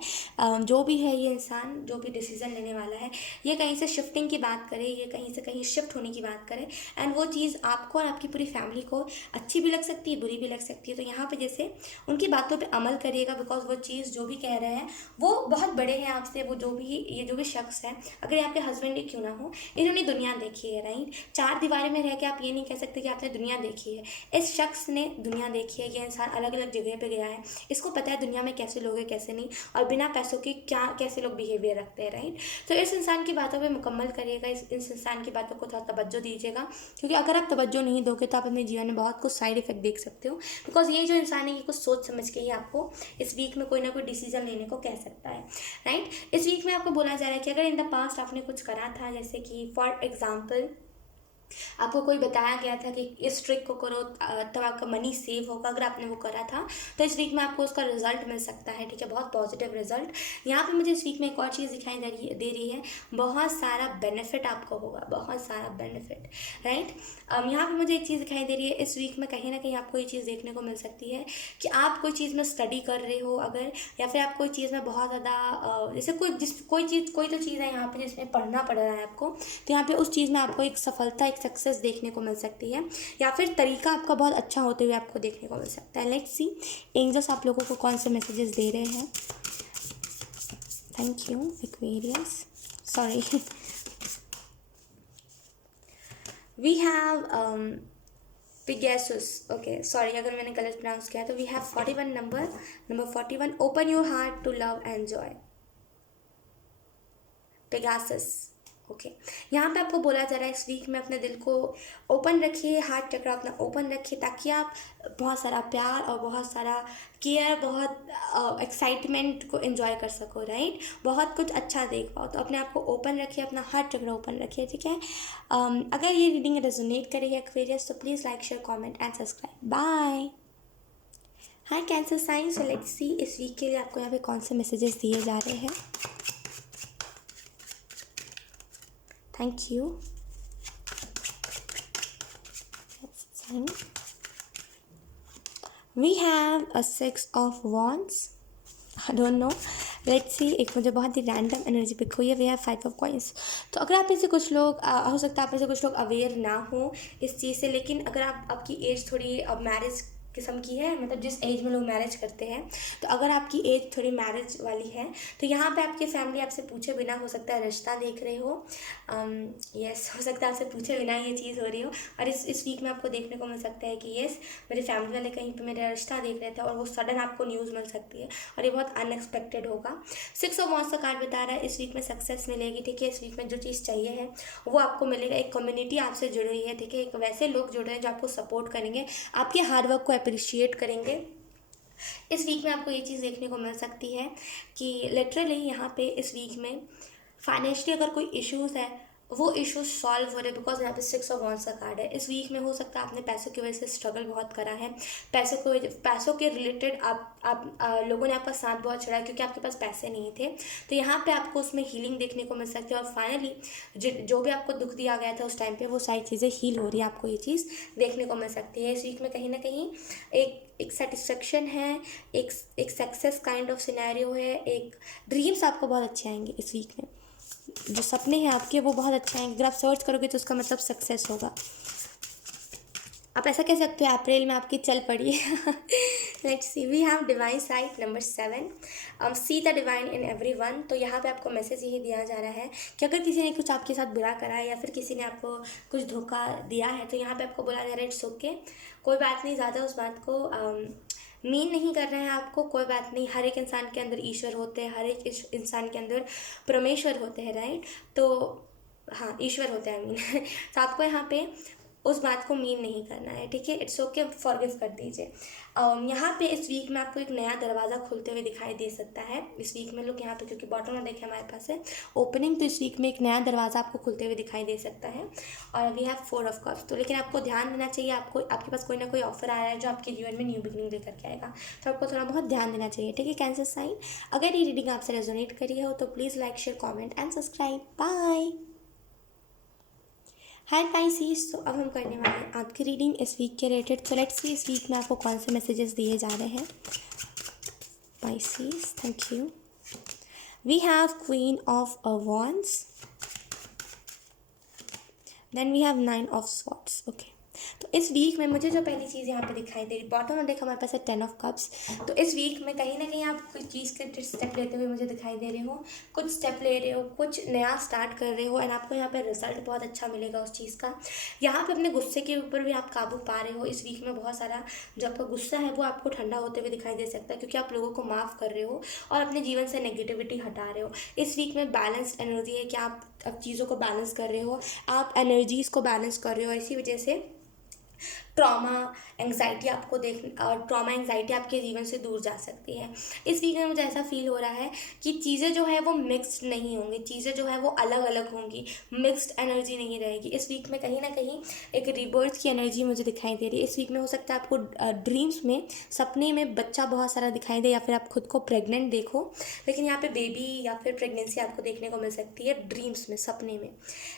जो भी है ये इंसान जो भी डिसीजन लेने वाला है ये कहीं से शिफ्टिंग की बात करे, ये कहीं से कहीं शिफ्ट होने की बात करे, एंड वो चीज़ आपको और आपकी पूरी फैमिली को अच्छी भी लग सकती है, बुरी भी लग सकती है। तो यहाँ पर जैसे उनकी बातों पर अमल करिएगा, बिकॉज वो चीज़ जो भी कह रहे हैं वो बहुत बड़े हैं आपसे, वो ये जो भी शख्स है, अगर ये आपके हस्बैंड ही क्यों ना हो, इन्होंने दुनिया देखी है, राइट। 4 दीवारों में रह के आप ये नहीं कह सकते कि आपने दुनिया देखी है। इस शख्स ने दुनिया देखी है, ये इंसान अलग अलग जगह पे गया है, इसको पता है दुनिया में कैसे लोग हैं कैसे नहीं, और बिना पैसों के क्या कैसे लोग बिहेवियर रखते हैं, राइट। तो इस इंसान की बातों पर मुकम्मल करिएगा, इस इंसान की बातों को थोड़ा तवज्जो दीजिएगा, क्योंकि अगर आप तवज्जो नहीं दोगे तो आप अपने जीवन में बहुत कुछ साइड इफेक्ट देख सकते हो, बिकॉज ये जो इंसान है ये कुछ सोच समझ के ही आपको इस वीक में कोई ना कोई डिसीजन लेने को कह सकता है, राइट। इस वीक में आपको बोला जा रहा है कि अगर इन द पास्ट आपने कुछ करा था, जैसे कि फॉर एग्जांपल आपको कोई बताया गया था कि इस ट्रिक को करो तब आपका मनी सेव होगा, अगर आपने वो करा था तो इस वीक में आपको उसका रिजल्ट मिल सकता है, ठीक है, बहुत पॉजिटिव रिजल्ट। यहाँ पे मुझे इस वीक में एक और चीज़ दिखाई दे रही है, बहुत सारा बेनिफिट आपको होगा, बहुत सारा बेनिफिट, राइट। यहाँ पे मुझे एक चीज़ दिखाई दे रही है, इस वीक में कहीं ना कहीं आपको ये चीज़ देखने को मिल सकती है कि आप कोई चीज़ में स्टडी कर रहे हो अगर, या फिर आप कोई चीज़ में बहुत ज़्यादा जैसे कोई तो चीज़ है यहाँ पे जिसमें पढ़ना पड़ रहा है आपको, तो यहाँ पे उस चीज़ में आपको एक सफलता, एक सक्सेस देखने को मिल सकती है, या फिर तरीका आपका बहुत अच्छा होते हुए आपको देखने को मिल सकता है। लेट्स सी एंजल्स आप लोगों को कौन से मैसेजेस दे रहे हैं। Thank you Aquarius, sorry we have Pegasus, okay sorry अगर मैंने गलत प्रोनाउंस किया, तो we have 41 number 41, open your heart to love and joy, Pegasus, okay. यहाँ पे आपको बोला जा रहा है इस वीक में अपने दिल को ओपन रखिए, हार्ट चक्र अपना ओपन रखिए, ताकि आप बहुत सारा प्यार और बहुत सारा केयर, बहुत एक्साइटमेंट को एंजॉय कर सको, राइट, बहुत कुछ अच्छा देख पाओ। तो अपने आप को ओपन रखिए, अपना हार्ट चक्र ओपन रखिए, ठीक है। अगर ये रीडिंग रेजोनेट करेगी एक्वेरियस तो please like share comment and subscribe, bye. Hi cancer sign, so let's see इस वीक के लिए आपको यहाँ पे कौन से मैसेजेस दिए जा रहे हैं। Thank you. We have a 6 of wands. I don't know. Let's see, एक मुझे बहुत ही रैंडम एनर्जी पिक हुई है। We have 5 of coins. तो अगर आप में से कुछ लोग हो सकता है आप में से कुछ लोग अवेयर ना हो इस चीज़ से, लेकिन अगर आपकी एज थोड़ी अब मैरिज किस्म की है, मतलब जिस एज में लोग मैरिज करते हैं, तो अगर आपकी एज थोड़ी मैरिज वाली है तो यहाँ पे आपकी फैमिली आपसे पूछे बिना हो सकता है रिश्ता देख रहे हो, यस हो सकता है आपसे पूछे बिना ये चीज़ हो रही हो, और इस वीक में आपको देखने को मिल सकता है कि यस मेरी फैमिली वाले कहीं पे मेरा रिश्ता देख रहे थे और वो सडन आपको न्यूज़ मिल सकती है और ये बहुत अनएक्सपेक्टेड होगा। 6 ऑफ वांड्स का कार्ड बता रहा है इस वीक में सक्सेस मिलेगी, ठीक है। इस वीक में जो चीज़ चाहिए है वो आपको मिलेगा। एक कम्युनिटी आपसे जुड़ी हुई है, ठीक है, एक वैसे लोग जुड़ रहे हैं जो आपको सपोर्ट करेंगे, आपके हार्डवर्क को अप्रिशिएट करेंगे। इस वीक में आपको ये चीज़ देखने को मिल सकती है कि लिटरली यहाँ पे इस वीक में फाइनेंशियली अगर कोई इश्यूज़ है वो इश्यूज सॉल्व हो रहे, बिकॉज यहाँ पे 6 ऑफ वांड्स का कार्ड है। इस वीक में हो सकता है आपने पैसों की वजह से स्ट्रगल बहुत करा है, पैसों के रिलेटेड लोगों ने आपका साथ बहुत छोड़ा क्योंकि आपके पास पैसे नहीं थे, तो यहाँ पे आपको उसमें हीलिंग देखने को मिल सकती है। और फाइनली जो भी आपको दुख दिया गया था उस टाइम पे वो सारी चीज़ें हील हो रही है, आपको ये चीज़ देखने को मिल सकती है। इस वीक में कहीं ना कहीं एक सेटिस्फेक्शन है, एक सक्सेस काइंड ऑफ सिनेरियो है, एक ड्रीम्स आपको बहुत अच्छे आएंगे इस वीक में, जो सपने हैं आपके वो बहुत अच्छे हैं। अगर आप सर्च करोगे तो उसका मतलब सक्सेस होगा। आप ऐसा कह सकते हो अप्रैल में आपकी चल पड़ी है। Let's see, we have divine sight number 7, see the divine in everyone. तो यहाँ पे आपको मैसेज यही दिया जा रहा है कि अगर किसी ने कुछ आपके साथ बुरा करा है या फिर किसी ने आपको कुछ धोखा दिया है तो यहाँ पे आपको बोला जा रहा है इट्स ओके, कोई बात नहीं, ज़्यादा उस बात को मीन नहीं कर रहे हैं आपको, कोई बात नहीं। हर एक इंसान के अंदर ईश्वर होते हैं, हर एक इंसान के अंदर परमेश्वर होते हैं, राइट। तो हाँ ईश्वर होते हैं, आई मीन। तो आपको यहाँ पे उस बात को मीन नहीं करना है, ठीक है। इट्स ओके, फॉरगिव कर दीजिए। यहाँ पे इस वीक में आपको एक नया दरवाज़ा खुलते हुए दिखाई दे सकता है। इस वीक में लोग यहाँ पे, क्योंकि बॉटम में देखें हमारे पास है ओपनिंग, तो इस वीक में एक नया दरवाज़ा आपको खुलते हुए दिखाई दे सकता है। और अभी है 4 ऑफ कप्स, तो लेकिन आपको ध्यान देना चाहिए, आपको आपके पास कोई ना कोई ऑफर आ रहा है जो आपके जीवन में न्यू बिगनिंग लेकर के आएगा, तो आपको थोड़ा बहुत ध्यान देना चाहिए, ठीक है कैंसर साइन। अगर ये रीडिंग आपसे रेजोनेट करी हो तो please like, share, comment and subscribe. Bye. Hi Pisces, तो अब हम करने वाले हैं आपकी रीडिंग इस वीक के रिलेटेड। तो लेट्स सी इस वीक में आपको कौन से मैसेजेस दिए जा रहे हैं Pisces. Thank you. We have queen of wands, then we have 9 of swords. Okay, तो इस वीक में मुझे जो पहली चीज़ यहाँ पे दिखाई दे रही, बॉटम में देखो हमारे पास है 10 ऑफ कप्स। तो इस वीक में कहीं ना कहीं आप कुछ चीज़ के स्टेप लेते हुए मुझे दिखाई दे रहे हो, कुछ स्टेप ले रहे हो, कुछ नया स्टार्ट कर रहे हो, एंड आपको यहाँ पे रिजल्ट बहुत अच्छा मिलेगा उस चीज़ का। यहाँ पे अपने गुस्से के ऊपर भी आप काबू पा रहे हो। इस वीक में बहुत सारा जो आपका गुस्सा है वो आपको ठंडा होते हुए दिखाई दे सकता है, क्योंकि आप लोगों को माफ़ कर रहे हो और अपने जीवन से नेगेटिविटी हटा रहे हो। इस वीक में बैलेंस्ड एनर्जी है कि आप अब चीज़ों को बैलेंस कर रहे हो, आप एनर्जीज़ को बैलेंस कर रहे हो, और इसी वजह से ट्रॉमा एंग्जाइटी आपको और ट्रॉमा एंग्जाइटी आपके जीवन से दूर जा सकती है। इस वीक में मुझे ऐसा फील हो रहा है कि चीज़ें जो है वो मिक्स्ड नहीं होंगी, चीज़ें जो है वो अलग अलग होंगी, मिक्स्ड एनर्जी नहीं रहेगी। इस वीक में कहीं ना कहीं एक रिबर्थ की एनर्जी मुझे दिखाई दे रही है। इस वीक में हो सकता है आपको ड्रीम्स में, सपने में बच्चा बहुत सारा दिखाई दे, या फिर आप खुद को प्रेग्नेंट देखो, लेकिन यहाँ पे बेबी या फिर प्रेगनेंसी आपको देखने को मिल सकती है ड्रीम्स में, सपने में,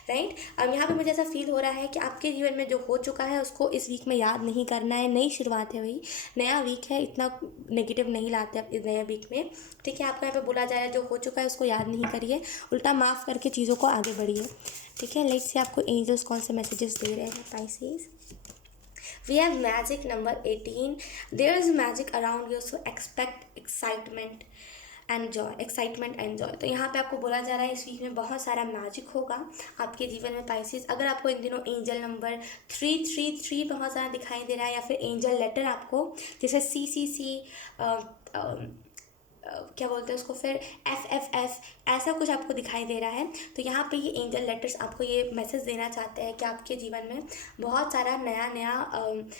राइट। अब यहाँ पे मुझे ऐसा फील हो रहा है कि आपके जीवन में जो हो चुका है उसको इस वीक में याद नहीं करना है। नई शुरुआत है भाई, नया वीक है, इतना नेगेटिव नहीं लाते आप इस नए वीक में, ठीक है। आपको यहाँ पे बोला जा रहा है जो हो चुका है उसको याद नहीं करिए, उल्टा माफ़ करके चीज़ों को आगे बढ़िए, ठीक है। लेट्स से आपको एंजल्स कौन से मैसेजेस दे रहे हैं Pisces. We have magic number 18. There is magic around you, so expect excitement and Joy, excitement and joy. तो यहाँ पे आपको बोला जा रहा है इस वीक में बहुत सारा मैजिक होगा आपके जीवन में पाइसेस। अगर आपको इन दिनों एंजल नंबर 333 बहुत ज़्यादा दिखाई दे रहा है, या फिर एंजल लेटर आपको जैसे CCC क्या बोलते हैं उसको, फिर FFF, ऐसा कुछ आपको दिखाई दे रहा है, तो यहाँ पे ये एंजल लेटर्स आपको ये मैसेज देना चाहते हैं कि आपके जीवन में बहुत सारा नया नया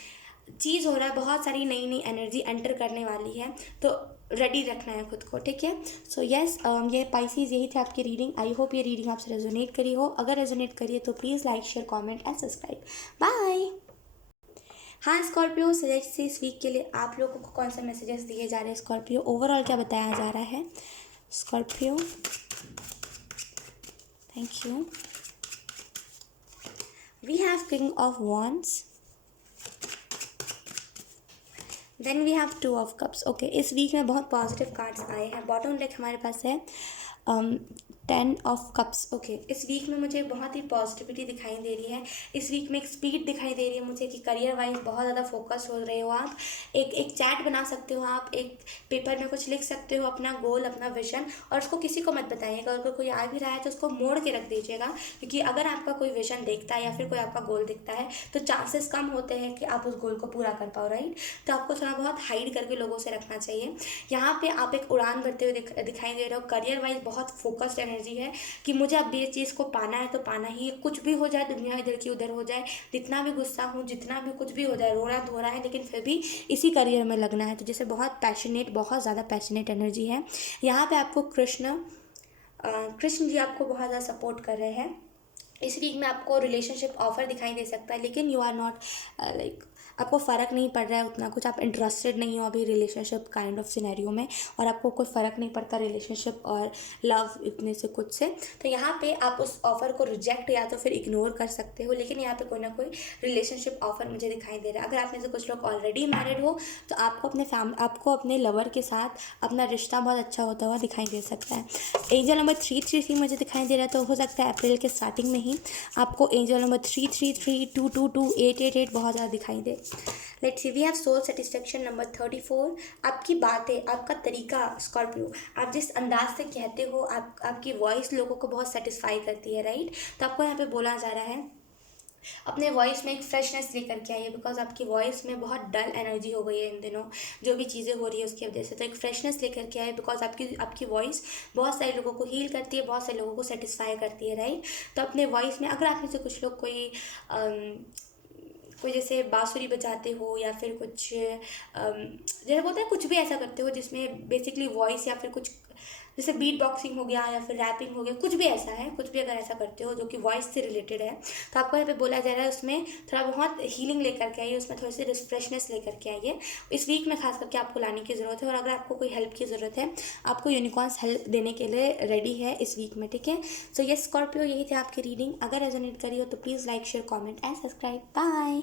चीज़ हो रहा है, बहुत सारी नई नई एनर्जी एंटर करने वाली है, तो रेडी रखना है खुद को, ठीक है। सो यस, ये पाइसेस यही थे आपकी रीडिंग। आई होप ये रीडिंग आपसे रेजोनेट करी हो। अगर रेजोनेट करी है तो please like, share, comment and subscribe. Bye. हाँ स्कॉर्पियो, सजेस्ट से इस वीक के लिए आप लोगों को कौन सा मैसेजेस दिए जा रहे हैं स्कॉर्पियो, ओवरऑल क्या बताया जा रहा है Scorpio. Thank you. We have king of wands, then we have 2 of cups. Okay, इस वीक में बहुत पॉजिटिव कार्ड्स आए हैं। बॉटम डेक हमारे पास है 10 ऑफ कप्स। ओके, इस वीक में मुझे बहुत ही पॉजिटिविटी दिखाई दे रही है। इस वीक में एक स्पीड दिखाई दे रही है मुझे कि करियर वाइज बहुत ज़्यादा फोकस हो रहे हो आप। एक चैट बना सकते हो आप, एक पेपर में कुछ लिख सकते हो अपना गोल, अपना विजन, और उसको किसी को मत बताइएगा। अगर कोई आ भी रहा है तो उसको मोड़ के रख दीजिएगा, क्योंकि अगर आपका कोई विजन देखता है या फिर कोई आपका गोल दिखता है तो चांसेस कम होते हैं कि आप उस गोल को पूरा कर पाओ, राइट। तो आपको थोड़ा बहुत हाइड करके लोगों से रखना चाहिए। यहाँ पे आप एक उड़ान भरते हुए दिखाई दे रहे हो। करियर वाइज बहुत फोकस्ड एनर्जी है कि मुझे अब ये चीज़ को पाना है तो पाना ही है, कुछ भी हो जाए, दुनिया इधर की उधर हो जाए, जितना भी गुस्सा हूँ, जितना भी कुछ भी हो जाए, रोना धोना है, लेकिन फिर भी इसी करियर में लगना है। तो जैसे बहुत पैशनेट, बहुत ज़्यादा पैशनेट एनर्जी है। यहाँ पे आपको कृष्ण जी आपको बहुत ज़्यादा सपोर्ट कर रहे हैं। इस वीक में आपको रिलेशनशिप ऑफर दिखाई दे सकता है, लेकिन यू आर नॉट लाइक, आपको फ़र्क नहीं पड़ रहा है उतना कुछ, आप इंटरेस्टेड नहीं हो अभी रिलेशनशिप काइंड ऑफ सिनेरियो में, और आपको कोई फ़र्क नहीं पड़ता रिलेशनशिप और लव इतने से कुछ से। तो यहाँ पे आप उस ऑफ़र को रिजेक्ट या तो फिर इग्नोर कर सकते हो, लेकिन यहाँ पे कोई ना कोई रिलेशनशिप ऑफर मुझे दिखाई दे रहा है। अगर आप में से कुछ लोग ऑलरेडी मैरिड हो तो आपको अपने लवर के साथ अपना रिश्ता बहुत अच्छा होता हुआ दिखाई दे सकता है। एंजल नंबर 333 मुझे दिखाई दे रहा है, तो हो सकता है अप्रैल के स्टार्टिंग में ही आपको एंजल नंबर 333, 222, 888 बहुत ज़्यादा दिखाई दे। Let's see, we have soul satisfaction number 34। आपकी बातें, आपका तरीका स्कॉर्पियो, आप जिस अंदाज से कहते हो, आपकी वॉइस लोगों को बहुत सेटिस्फाई करती है, राइट। तो आपको यहाँ पे बोला जा रहा है अपने वॉइस में एक फ्रेशनेस लेकर के आइए, बिकॉज आपकी वॉइस में बहुत डल एनर्जी हो गई है इन दिनों, जो भी चीज़ें हो रही है उसकी वजह से। तो एक फ्रेशनेस लेकर के आए, बिकॉज आपकी वॉइस बहुत सारे लोगों को हील करती है, बहुत सारे लोगों को सेटिस्फाई करती है, राइट। तो अपने वॉइस में, अगर आप में से कुछ लोग कोई कोई जैसे बांसुरी बजाते हो या फिर कुछ जैसे बोलते हैं कुछ भी ऐसा करते हो जिसमें बेसिकली वॉइस या फिर कुछ जैसे बीट बॉक्सिंग हो गया या फिर रैपिंग हो गया, कुछ भी ऐसा है, कुछ भी अगर ऐसा करते हो जो कि वॉइस से रिलेटेड है, तो आपको यहाँ पे बोला जा रहा है उसमें थोड़ा बहुत हीलिंग लेकर के आइए, उसमें थोड़ी सी रिफ्रेशनेस लेकर के आइए। इस वीक में खास करके आपको लाने की ज़रूरत है। और अगर आपको कोई हेल्प की ज़रूरत है, आपको यूनिकॉर्न्स हेल्प देने के लिए रेडी है इस वीक में, ठीक है। सो यस स्कॉर्पियो, यही थे आपकी रीडिंग। अगर रेजोनेट करी हो तो please like share comment and subscribe. Bye.